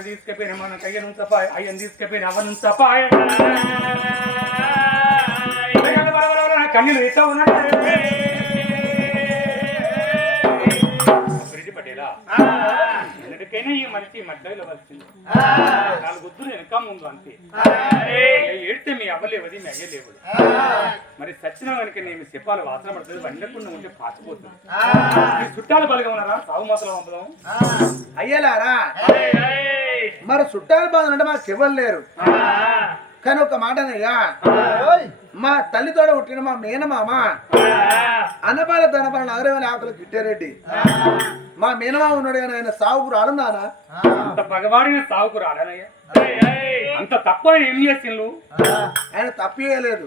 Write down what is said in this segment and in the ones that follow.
ఎవరు తీసుకెళ్ళిన మన కయ్యను తపాయ అయ్యని తీసుకెళ్ళిన అవను తపాయ కన్నీళ్ళు ఇస్తా ఉన్నాడు పటేలా ఎన్నటికైనా ఈ మనిషి మధ్యలో వచ్చింది నాలుగు గుద్దులు వెనక ముందు అంతే. ఏడితే మీ అవ్వలేవది మీ అయ్యలేవు మరి సచిన కనుక నేను చెప్పాలి వాసన పడుతుంది వండకుండా ఉంటే పాచిపోతుంది. మీ చుట్టాలు బలగా ఉన్నారా? సాగు మాత్రం పంపదాం. అయ్యలారా. మరి చుట్టాలు బాధ అంటే మాకు ఎవరు లేరు. కానీ ఒక మాటనయ్యా మా తల్లితోడ పుట్టిన మా మేనమామ అనపాల తనపాల నగరమైన ఆకులు కిట్టారెడ్డి మా మేనమామ ఉన్నాడు కానీ ఆయన సాగుకు రాడున్నానా అంత పగవాడిన సాగుకు రాడనయ్యా అంత తక్కువ ఏం చేసిండు ఆయన తప్పియలేదు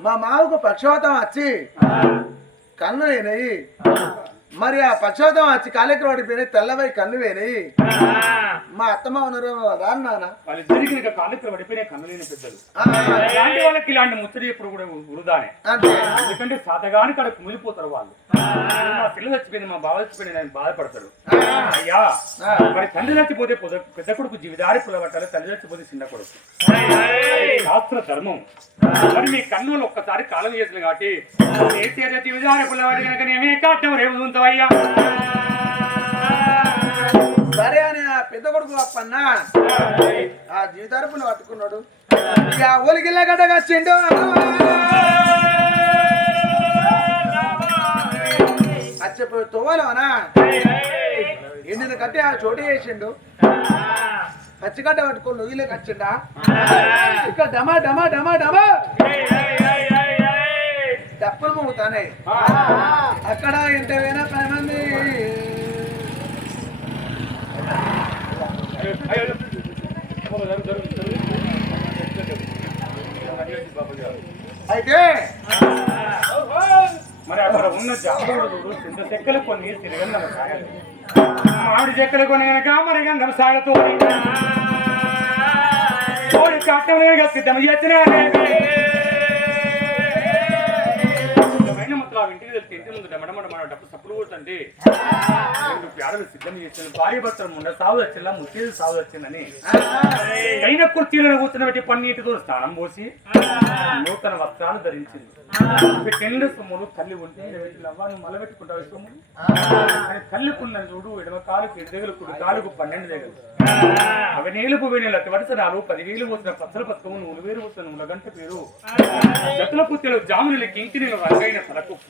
మా మామకు పక్షవాతం వచ్చి కన్ను వేయినాయి మరి ఆ పక్షవాతం వచ్చి కాలేకలు పడిపోయినాయి తెల్లవై కన్ను వేయినాయి మా అత్తమ్మ ఉన్నారు రాను నాన్న. వాళ్ళిద్దరికి ఇక కాళ్ళు పడిపోయిన కన్ను లేని పెద్దలు. ఇలాంటి వాళ్ళకి ఇలాంటి ముచ్చడి ఎప్పుడు కూడా వృధానే. ఎందుకంటే సాతగాని కాడ కుమిలిపోతారు వాళ్ళు. మా పిల్ల చచ్చిపోయింది మా బావ చచ్చిపోయింది ఆయన బాధపడతాడు. అయ్యా మరి తండ్రి చచ్చిపోతే పొద- పెద్ద కొడుకు జీవిదారి పుల్లబట్టాలి తల్లి చచ్చిపోతే చిన్న కొడుకు. శాస్త్ర ధర్మం. మరి మీ కన్నులు ఒక్కసారి కాలం చేసింది కాబట్టి జీవిదారి పుల్లబట్టి కనుక నేనే కాటం రేపు ఉంచవయ్యా సరే అని ఆ పెద్ద కొడుకు అప్పన్న. ఆ జీవితారపుని పట్టుకున్నాడు ఇక ఒలిగిల్ల గడ్డగా వచ్చిండు అచ్చపోయి తోవలోనా? ఎండిన కట్టి ఆ చోటు చేసిండు. పచ్చిగడ్డ పట్టుకొని నువ్వులే కచ్చిండా ఇక డమా డమా డమా డమా. డప్పులు మోగుతానే అక్కడ ఇంత వేనా పది మంది అయితే మరి అక్కడ ఉన్న జాబుడు చింత చెక్కలు కొన్ని తిరగందం సాగాలి. మామిడి చెక్కలు కొన్ని కనుక మరి గంధం సాగతో కోడి కట్టం లేక సిద్ధం చేసిన ముత్తలా ఇంటికి వెళ్తే ఇంటి ముందు డమడమడ మన డబ్బు సప్పుడు కూర్చుంటే రెండు ప్యాడలు సిద్ధం చేసిన భార్య భర్తలు ముండ సాగు వచ్చిందా? ముత్తేది సాగు వచ్చిందని. అయిన కుర్చీలను కూర్చుని పన్నీటితో స్నానం పోసి నూతన వస్త్రాలు ధరించింది. పెట్టెండు సొమ్ములు తల్లి ఉంటే లవ్వాను మల పెట్టుకుంటావు సొమ్ములు? కానీ తల్లికున్న చూడు ఎడమ కాలుకు ఎడు దగ్గర కుడి కాలుకు పన్నెండు దగ్గర అవి నీలుపు వేణుల వరుసనాలు పదివేలు పోసిన పచ్చల పథకము నూనె వేరు పోసిన నూనె గంట పేరు జతుల పుత్తెలు జాములు కింకిని రంగైన తలకొప్పు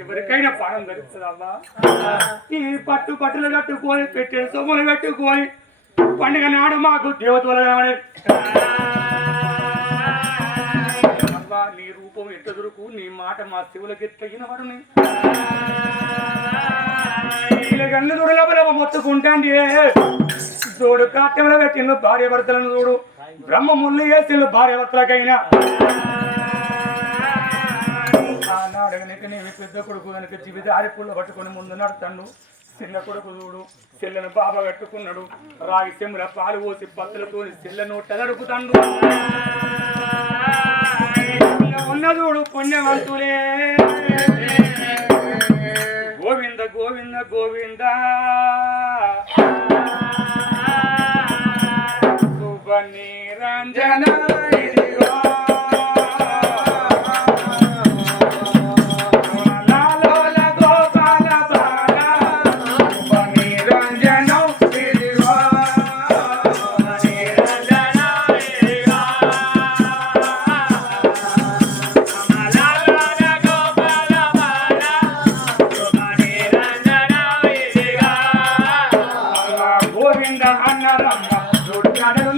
ఎవరికైనా పానం దొరుకుతుందమ్మా ఈ పట్టు పట్టులు కట్టుకొని పెట్టే సొమ్ములు కట్టుకొని పండుగ నాడు మాకు దేవతల అబ్బా నీ రూపం ఎట్ట దొరుకు? నీ మాట మా శివులకి ఎత్తగిన వాడుని గన్ను దూడల మొత్తుకుంటాండి చూడు కాట్యంలో పెట్టిన భార్య భర్తలను చూడు. బ్రహ్మ ముళ్ళు వేసిన భార్య భర్తలకైనా నీవి పెద్ద కొడుకు కనుక జీవిత ఆరిపుల్ల పట్టుకొని ముందు నడుతాడు చిన్న కొడుకు చూడు చెల్లెను బాబ కట్టుకున్నాడు రాగి చెమ్ముల పాలు పోసి పత్తులతో చెల్లె నోట నడుపుతాడు. ఉన్న చూడు పుణ్యవంతులే. గోవింద గోవింద గోవింద. శుభ నిరంజన ఇదిగో. లాలోల గోపాల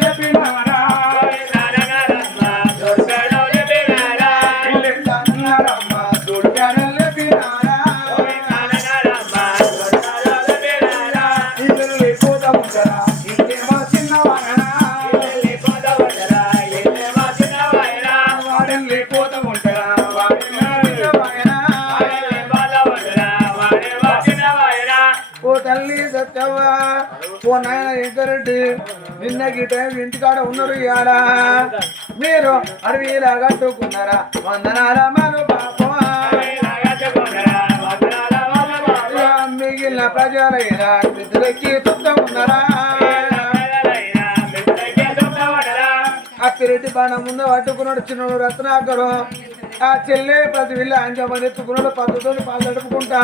లేపినవరా ఓ నిన్న గిట ఇంటికాడ ఉన్నారు ఇయాల మీరు అడవిలా కట్టుకున్నారా వందనాల మను పాపం మిగిలిన ప్రజలైనా మిత్రులకి ఉన్నారా? అక్కిరెడ్డి బాణం ముందు పట్టుకున్నాడు చిన్నోడు రత్నాకరు. ఆ చెల్లె ప్రతి వీళ్ళ అంజమని ఎత్తుకున్నాడు పద్ధతులు పాలు నడుపుకుంటా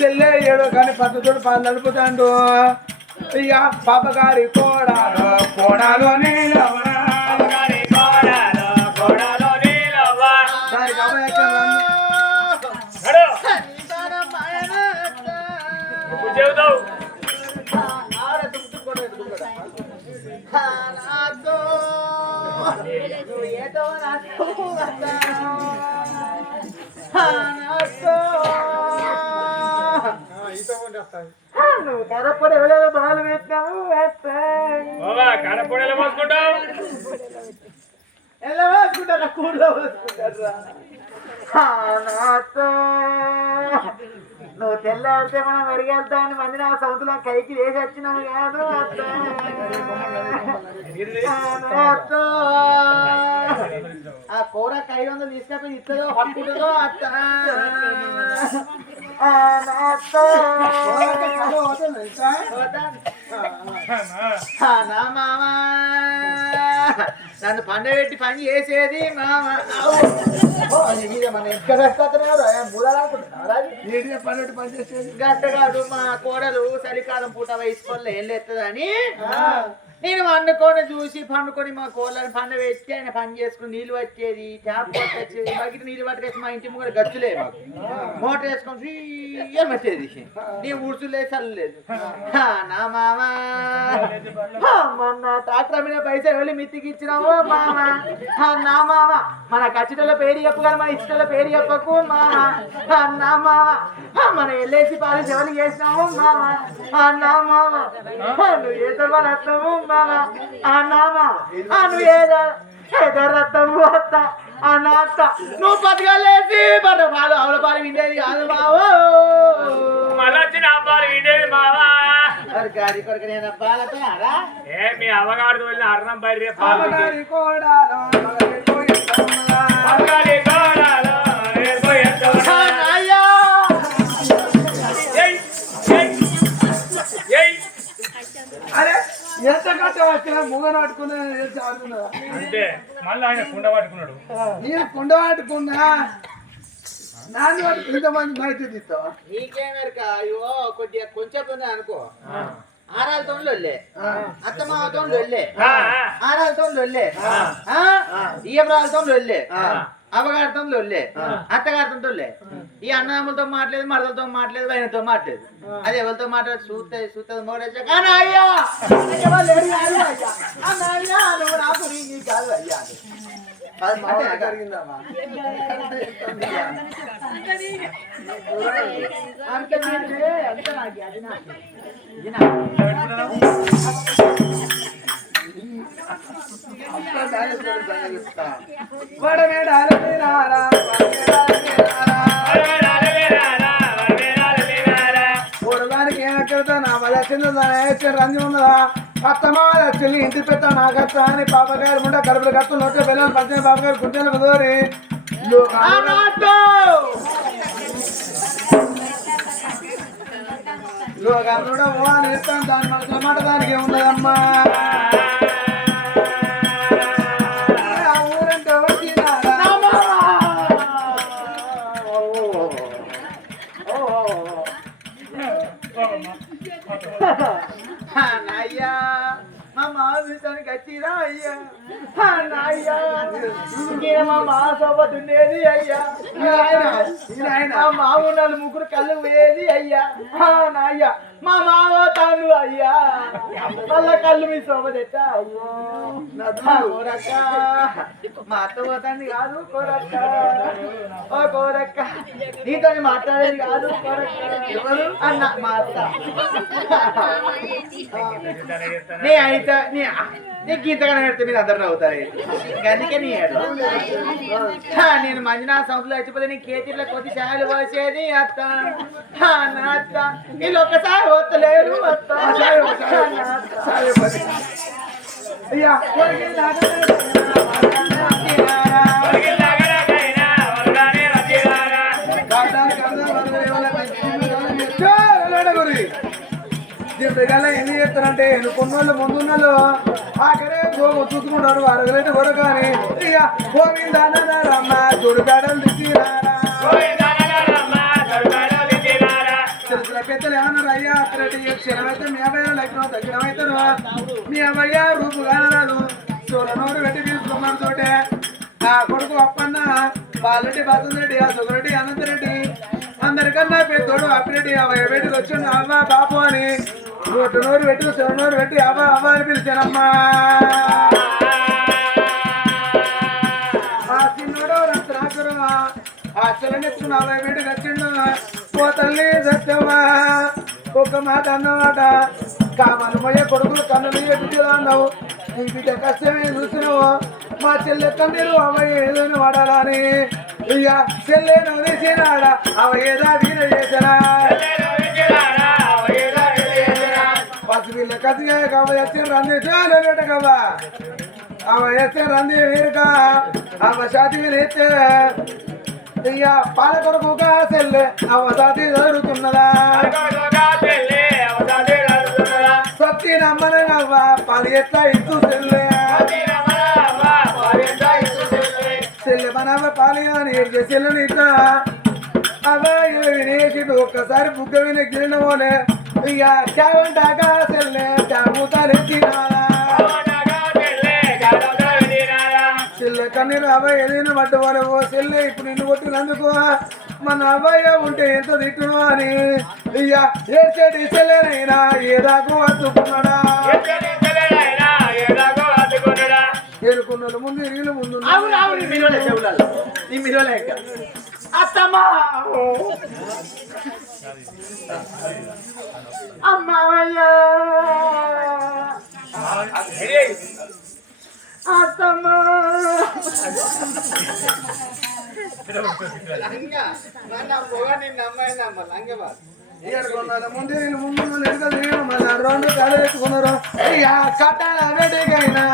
చెల్లె ఏడో కానీ పద్ధతులు పాలు నడుపుతాడు ఇక పాపగారి కోడాలు కోడాలు. దానికి అభయకరం. చెబుతావు నువ్వు కరపడి ఎవరైనా ఎలా వేసుకుంటారా వేసుకుంటారా నువ్వు తెల్లారితే మనం మెరుగెళ్తా అని మంది నా సౌతులో కైకి వేసి వచ్చినావు కాదు అత్త. ఆ కూర కై వందలు తీసుకపోయి ఇస్తుందో పట్టుకుంటుందో అత్త. నా మామ. నన్ను పండ పెట్టి పని చేసేది మామ. పన్నెండు పని చేసేది. గట్ట కాదు మా కోడలు చలికాలం పూట వయసుకోవాలి ఏం లేస్తుందని నేను వండుకొని చూసి పండుకొని మా కోళ్ళని పండ పెట్టి ఆయన పని చేసుకుని నీళ్ళు వచ్చేది ట్యాప్ వచ్చేది బకెట్ నీళ్ళు పట్టుకొచ్చి మా ఇంటి కూడా గచ్చులే మాకు. మోటార్ వేసుకొని ఏం వచ్చేది నీ ఉడుచులే చల్లలేదు హా, నా మామ. మొన్న ట్రాక్టర్ మీద పైసలు వెళ్ళి మిత్తికి ఇచ్చినావు మామ? నా మామ. మన ఖచ్చితంగా పేరు చెప్పగానే మన ఇష్టల పేరు చెప్పకు మామ. నా మామ. హా, మన ఎల్ఐసి పాలసీ ఎవరికి చేసినాము మామ? నా మామ. నువ్వు ఏదో రత్నము మామ ఆ నామ ఆ నువ్వు ఏదో ఏదో ఆ నా అత్త. నువ్వు బతకలేసి బట్ట పాలు ఆవుల పాలు విండేది కాదు బావో. మళ్ళీ వచ్చిన అబ్బాయి వినేది బావా. మరి గాడి కొరకు నేను బాలతో అరా ఏ మీ అవగాడు వెళ్ళిన అర్ణం బయట పాలు ఎంత కట్ట మూగ నాటుకున్నా అంతే మళ్ళీ ఆయన కుండ పట్టుకున్నాడు. నేను కుండ పట్టుకున్నా. నాన్న పట్టుకు ఇంతమంది బయట తీస్తావా నీకేమెరక అయ్యో కొద్దిగా కొంచెం అనుకో. ఆరాలతో లొల్లే. అత్తమామతో లొల్లే. ఆ, ఆ. ఆరాలతో లొల్లే. ఈయబ్రాలతో లొల్లే అవగారితో లొల్లే అత్తగారితో లొల్లే ఈ అన్నదమ్ములతో మాట్లేదు మరదలతో మాట్లేదు ఆయనతో మాట్లేదు అది ఎవరితో మాట్లాడు చూస్తే చూస్తే మోడేసా కానీ అయ్యా ఎవరు లేడు కాదు అయ్యా. అన్న అయ్యా, నువ్వు నాకు నీ నీ కాదు అయ్యా అది మాట జరిగిందమ్మా అంతే అంతే నాకు అది నాకు ఇది నాకు పూర్వానికి ఏమక్కడతా నా మళ్ళీ ఉన్నదా చెల్లి ఇంటి పెద్ద నాకత్త అని పాపగారు ఉండ కడుపులు కత్తులు నొట్టే బెల్లం పచ్చిన పాపగారు గుంటలు కుదోరి లోకంలో ఓ అని ఇస్తాను దాని మనసులో మాట. దానికి ఏమున్నదమ్మా వచ్చిరా అయ్యా. నాయ్యా ఇంకేం మా మా సోబత్ ఉండేది అయ్యా మా మామూలు ముగ్గురు కళ్ళు పోయేది అయ్యా. నాయ్యా మా మామ తాను అయ్యా. మళ్ళా కళ్ళు మీ ఎట్టా అయ్యో. కోరక్క. మా అత్త పోతాంది కాదు కోరక్క. ఓ కోరక్క. నీతో మాట్లాడేది కాదు కోరక్క. ఎవరు? అన్న మా అత్త. నీ అయితే నీ నీ గీతగానే పెడితే మీరు అందరు నవ్వుతారు. అందుకే నీ నేను మంజునాథ సంస్థలో వచ్చిపోతే నీ కేతిలో కొద్ది చాయలు పోసేది అత్త. హా, నా అత్త. వీళ్ళు ఒక్కసారి వస్తలేరు అత్త. అయ్యా దింపగల ఏం చేస్తారంటే కొన్ని వాళ్ళు ముందున్నలో ఆఖరే చూసుకుంటారు అరగలేట కూడా కానీ ఇక గోవిందమ్మ దుర్గాడలు పెద్దలు ఏమన్నారు అయ్యా అక్కడైతే క్షణమైతే మీ అబ్బాయి లగ్నం తగ్గినమైతారు మీ అబ్బాయి రూపు కానరాదు. పెట్టి పిలుచుకున్నారు తోటే. నా కొడుకు అప్పన్న బాలరెడ్డి బసంతరెడ్డి ఆ సుగరెడ్డి అనంతరెడ్డి. అందరికన్నా పెద్దోడు అప్పిరెడ్డి అబ్బాయి పెట్టి వచ్చిండు అమ్మ బాబు అని. నోటు నోరు పెట్టి శివనోరు పెట్టి అమ్మ అవ్వ అని పిలిచానమ్మా. ఆ చిన్నోడు రత్నాకరు ఆ చిన్నెత్తుకున్న అబ్బాయి పెట్టి వచ్చిండు ఓ తల్లి సత్యమ్మా ఒక్క మాట అన్నమాట. కామను పోయే కొడుకులు కన్నులు ఎదుగులా అన్నావు. నీ బిడ్డ కష్టమే చూసినావు. మా చెల్లె కన్నీరు అమ్మాయి ఏదైనా వాడాలని. ఇక చెల్లెను తీసినాడా అవ ఏదా వీర చేసినా? పసిపిల్ల కసిగా కవ ఎత్తి రంది చాలు కవా అవ ఎత్తే రంది వీరుక అవ షాతి మీద ఎత్తే ఇయ్య పాల కొరకుగా సెల్లె అవ సాతి జరుగుతున్నదా సత్తి నమ్మనవ్వ పది ఎట్లా ఇస్తూ సెల్లె సెల్లె మనవ పాలి అని ఏడ్చే సెల్లుని ఇట్లా అవ వినేసి ఒక్కసారి బుగ్గ విని గిరిన పోలే ఇక చావంటాగా సెల్లె చావుతారెత్తినారా చెల్లె కన్నీరు అబ్బాయి ఏదైనా పడ్డవాడు ఓ చెల్లె ఇప్పుడు నిన్ను కొట్టినందుకు మన అబ్బాయి ఉంటే ఎంత తిట్టును అని. అయ్యా ఏ చెడి చెల్లెనైనా ఏదాకు అత్తుకున్నాడా ఏరుకున్నాడు ముందు ఇరిగిన ముందు అత్తమ్మా! అమ్మయ్యా అత్తమ్మా ఏరుకున్నాడు ముందు ముందు ముందు వెనుక రెండు తల ఎత్తుకున్నారు కట్టాల వేడికైనా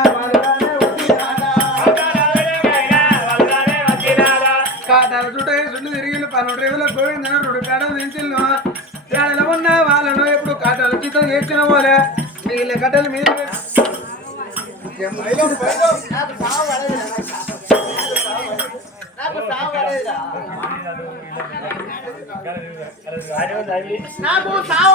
కాటాల చుట్టూ చుట్టూ తిరిగి పన్నెండు రేవుల పోయిందని రెండు కాటలు దించిల్లు ఏడలో ఉన్న వాళ్ళను ఎప్పుడు కాటాలు చిత్తం చేసిన పోలే మిగిలిన కట్టలు మీద నాకు సావు పడేదిరా. నాకు సావు సావు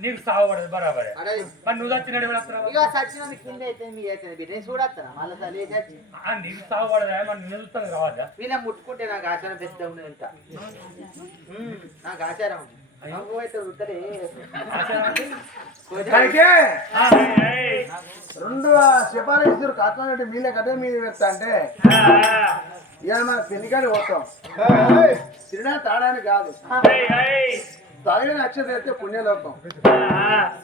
నీకు సాగు పడదు బరాబరే మరి నువ్వు చచ్చినాడు ఎవరు ఇక సచ్చినందు కింద అయితే మీ అయితే బిడ్డ మళ్ళీ తల్లి చచ్చి నీకు సాగు పడదా మరి నిన్ను చూస్తాను వీళ్ళ ముట్టుకుంటే నాకు ఆచారం పెద్ద ఉండదు నాకు ఆచారం ఉంది రెండు సిఫారసు కాట్లాడి మీలే కట్ట మీద పెడతా అంటే. ఇక మన పెళ్ళికాడి పోతాం తిరిగినా తాడానికి కాదు. తాగిన నక్షత్రం అయితే పుణ్యలోకం.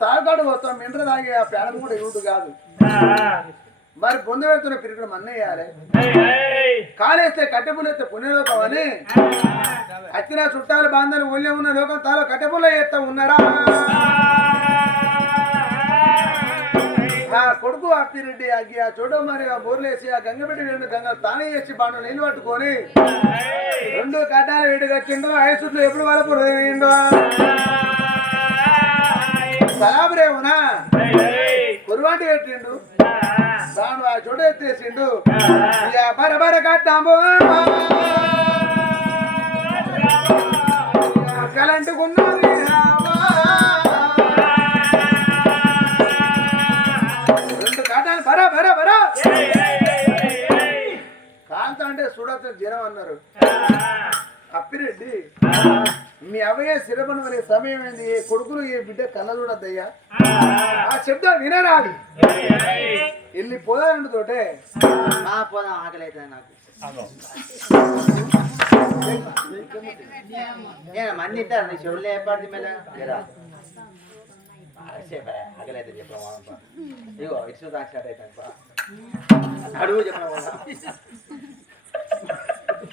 సాగుకాడు పోతాం మిండ్ర తాగి ఆ పేడం కూడా ఇరుడు కాదు. మరి పొందు పెడుతున్న పిరుగుడు మన్నేయాలి కాలేస్తే కట్టెపులేస్తే పుణ్యలోకం అని. అచ్చిన చుట్టాలు బాంధలు ఊళ్ళో ఉన్న లోకం తాలో కట్టెపుల్ల చేస్తా ఉన్నారా? ఆ కొడుకు అప్పిరెడ్డి అగ్గి ఆ చూడ మరి ఆ బోర్లేసి ఆ గంగపెట్టి రెండు గంగ తానే చేసి బాణం నీళ్ళు పట్టుకొని రెండు కట్టాలు వేడిగా వచ్చిండు ఐదు చుట్లు ఎప్పుడు వరకు తిండు సలాబరేవునా కురువాటి పెట్టిండు దాని ఆ చోట ఎత్తేసిండు ఇక బర బర కట్టాము. కలంటుకున్నది కాంత అంటే చూడొచ్చు జనం అన్నారు. అప్పిరెడ్డి మీ అవయ్య శిరపను అనే సమయం ఏంది ఏ కొడుకులు ఏ బిడ్డ కళ్ళ చూడద్దయ్యా ఆ శబ్దం వినరాదు. వెళ్ళి పోదానండు తోటే మా పోదాం ఆకలి అవుతుంది నాకు. నేను మంది ఇస్తారు నీ చెవులు ఏర్పాటు మీద ఆకలి అయితే చెప్పడం ఇగో ఇటు దాకా స్టార్ట్ అవుతాను అడుగు చెప్పడం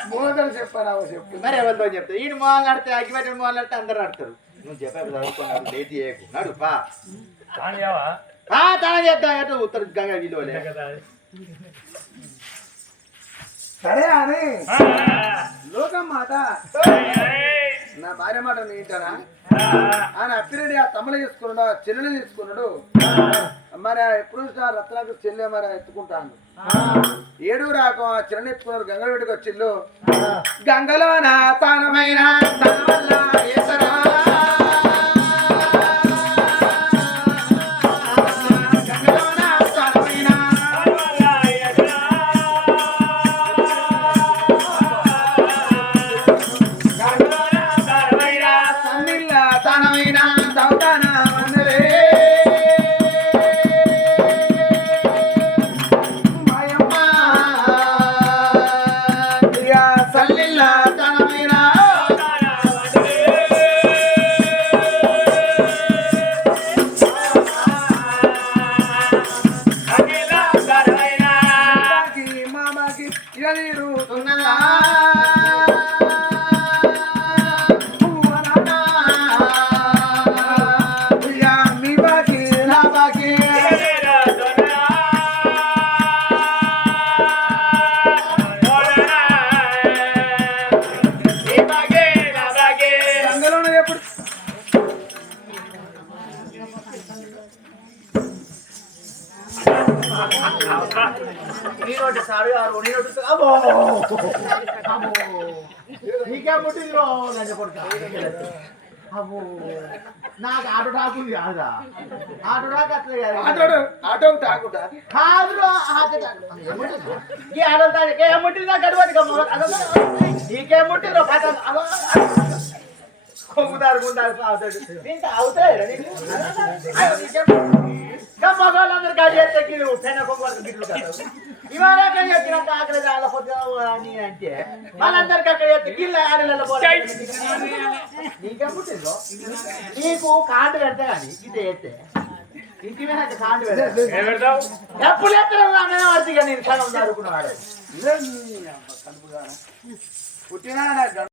మోదలు చెప్పారావో చెప్పు. మరి ఎవరితో చెప్తా ఈయన మొహాలు నడితే అగ్గిపెట్టిన మొహాలు నడితే అందరు నడతారు నువ్వు చెప్పావు చదువుకున్నాడు లేట్ చేయకు. నడు పా. తాను చేద్దాం. ఎటు ఉత్తర గంగా విలువలే. సరే అని లోకం మాట ఏయ్, నా భార్య మాట వింటారా ఆ, ఆయన అప్పిరెడ్డి ఆ తమ్ముడు తీసుకున్నాడు ఆ చెల్లెలు తీసుకున్నాడు మరి ఎప్పుడు చూసినా రత్నాకు చెల్లె మరి ఎత్తుకుంటాను ఏడు రాకం ఆ చెల్లెని ఎత్తుకున్నారు గంగవేడికి వచ్చిల్లు గంగలో నా తానమైన తన వల్ల ఈశ్వరా. నీకే పుట్టింది రో నన్ను కొడుక అబ్బో నాకు ఆటో టాకుంది కాదురా ఆటో టాక్ అట్లే. ఆటో తాగుతా కాదురా? ఈ ఆటో టాక్ ఏముంటుందా గడవది నీకేం ముట్టిందో కొమ్ముదారు గుండారు అవుతాయి మగవాళ్ళందరూ కాదు చేస్తే పెన్న కొమ్మ గిట్లు కాదు ఇవాళ అక్కడ చెప్పినంత ఆకలి చాలా అని అంటే వాళ్ళందరికీ అక్కడ చేస్తే నీకు కాండు పెడతా కానీ ఇది చేస్తే ఇంటి మీద కాండు పెడతా ఎప్పుడు ఎక్కడ వాడితే నేను సగం పుట్టినా